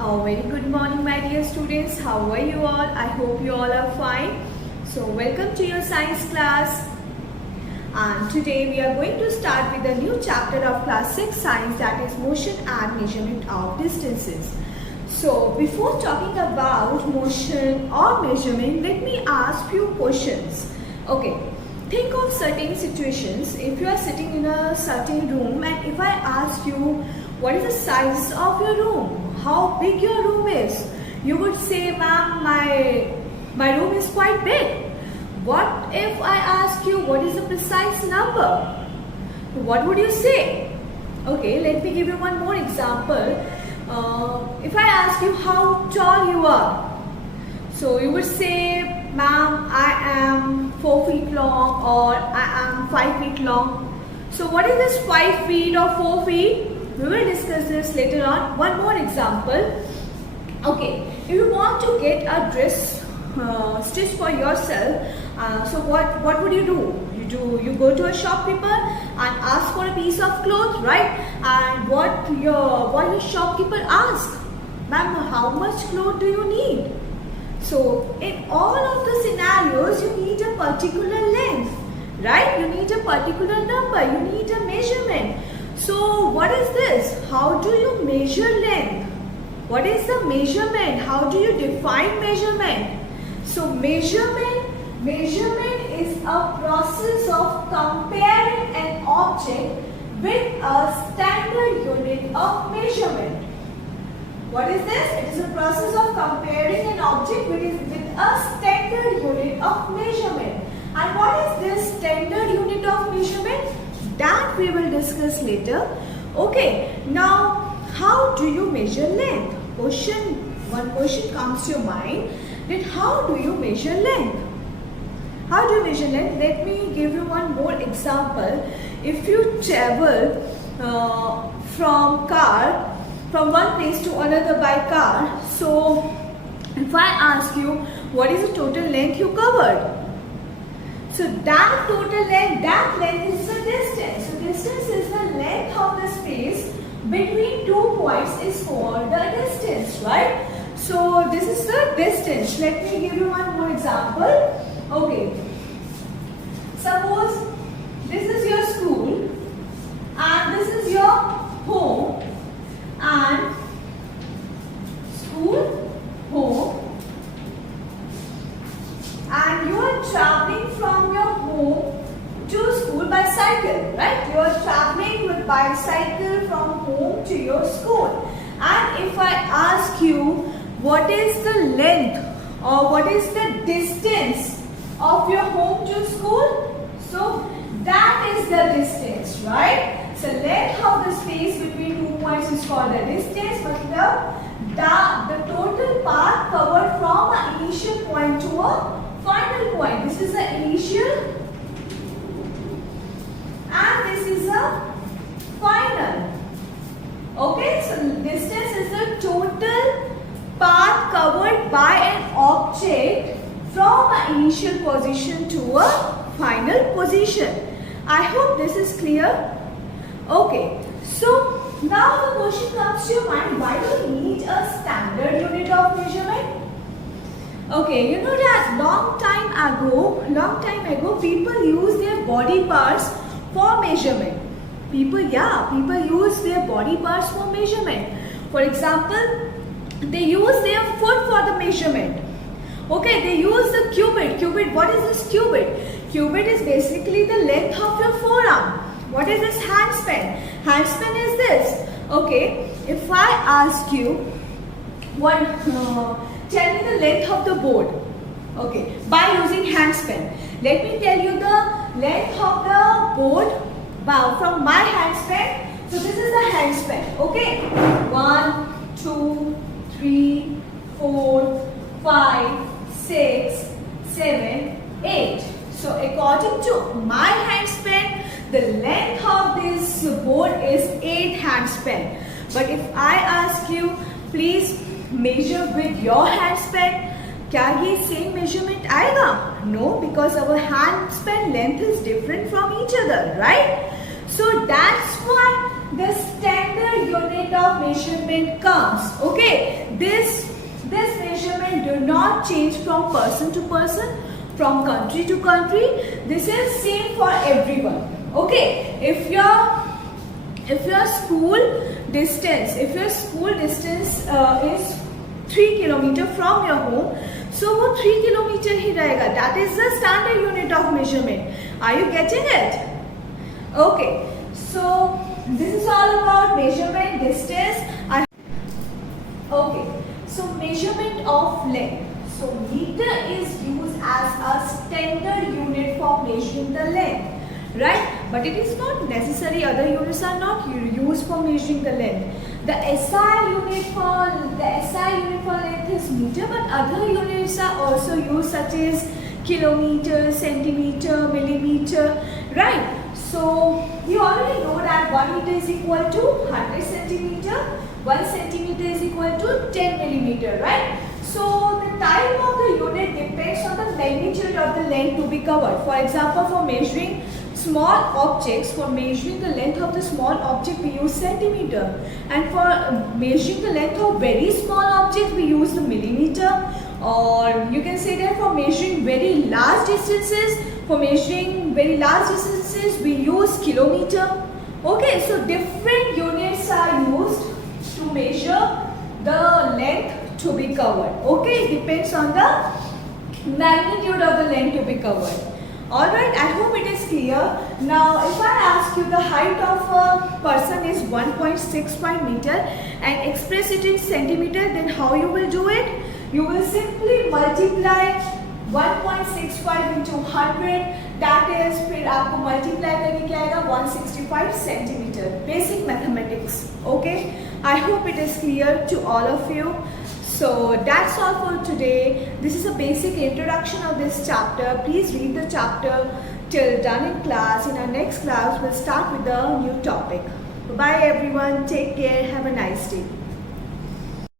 A very good morning, my dear students. How are you all? I hope you all are fine. So welcome to your science class. And today we are going to start with a new chapter of class 6 science, that is motion and measurement of distances. So before talking about motion or measurement, let me ask few questions. Okay, think of certain situations. If you are sitting in a certain room and if I ask you what is the size of your room, how big your room is, you would say, ma'am, my room is quite big. What if I ask you what is the precise number? What would you say? Okay, let me give you one more example. If I ask you how tall you are, so you would say, ma'am, I am 4 feet long or I am 5 feet long. So what is this 5 feet or 4 feet? We will discuss this later on. One more example. Okay, if you want to get a dress stitched for yourself, so what would you do? You go to a shopkeeper and ask for a piece of cloth, right? And what your shopkeeper asks, ma'am, how much cloth do you need? So in all of the scenarios, you need a particular length, right? You need a particular number, you need a measurement. So what is this? How do you measure length? What is the measurement? How do you define measurement? So measurement is a process of comparing an object with a standard unit of measurement. What is this? It is a process of comparing an object with a standard unit of measurement. And what is this standard unit of measurement? That we will discuss later. Okay, now how do you measure length? One question comes to your mind, that how do you measure length? How do you measure length? Let me give you one more example. If you travel from one place to another by car, so if I ask you what is the total length you covered, so that total length, that length is the distance. So distance is the length of the space between 2 points is called the distance, right? So this is the distance. Let me give you one more example. Okay, suppose this is your school and this is your home, and school, home, and you are traveling from your home to school by cycle, right? You are traveling with bicycle from home to your school. And if I ask you what is the length or what is the distance of your home to school, so that is the distance, right? So length of the space between 2 points is called the distance. The total path covered from an initial point to a final point. This is the initial and this is a final. Okay, so distance is the total path covered by an object from an initial position to a final position. I hope this is clear. Okay, so now the question comes to your mind, why do we need a standard unit of measurement? Okay, you know that long time ago, people use their body parts for measurement. People use their body parts for measurement. For example, they use their foot for the measurement. Okay, they use the cubit. What is this cubit? Cubit is basically the length of your forearm. What is this handspan? Handspan is this. Okay, if I ask you tell me the length of the board. Okay, by using handspan. Let me tell you the length of the board from my handspan. So this is the handspan. Okay, 1, 2, 3, 4, 5, 6, 7, 8. So according to my handspan, the length of this board is 8 handspan. But if I ask you, please measure with your handspan, क्या ये same measurement आएगा? No, because our handspan length is different from each other, right? So that's why the standard unit of measurement comes. Okay, this measurement do not change from person to person, from country to country. This is same for everyone. Okay, if your school distance is 3 kilometer from your home, so वो 3 kilometer ही रहेगा. That is the standard unit of measurement. Are you getting it? Okay, so this is all about measurement, distance. Okay, so measurement of length. So meter is used as a standard unit for measuring the length, right? But it is not necessary. Other units are not used for measuring the length. The SI unit for length is meter, but other units are also used, such as kilometer, centimeter, millimeter, right? So you already know that 1 meter is equal to 100 centimeter, 1 centimeter is equal to 10 millimeter, right? So the type of the unit depends on the magnitude of the length to be covered. For example, for measuring small objects, for measuring the length of the small object, we use centimeter, and for measuring the length of very small objects, we use the millimeter. Or you can say that for measuring very large distances, we use kilometer. Okay, so different units are used to measure the length to be covered. Okay, it depends on the magnitude of the length to be covered. Alright, I hope it is clear. Now, if I ask you the height of a person is 1.65 meter and express it in centimeter, then how you will do it? You will simply multiply 1.65 into 100. That is, फिर आपको multiply करके क्या आएगा? 165 centimeter. Basic mathematics. Okay. I hope it is clear to all of you. So that's all for today. This is a basic introduction of this chapter. Please read the chapter till done in class. In our next class, we'll start with a new topic. Bye everyone. Take care. Have a nice day.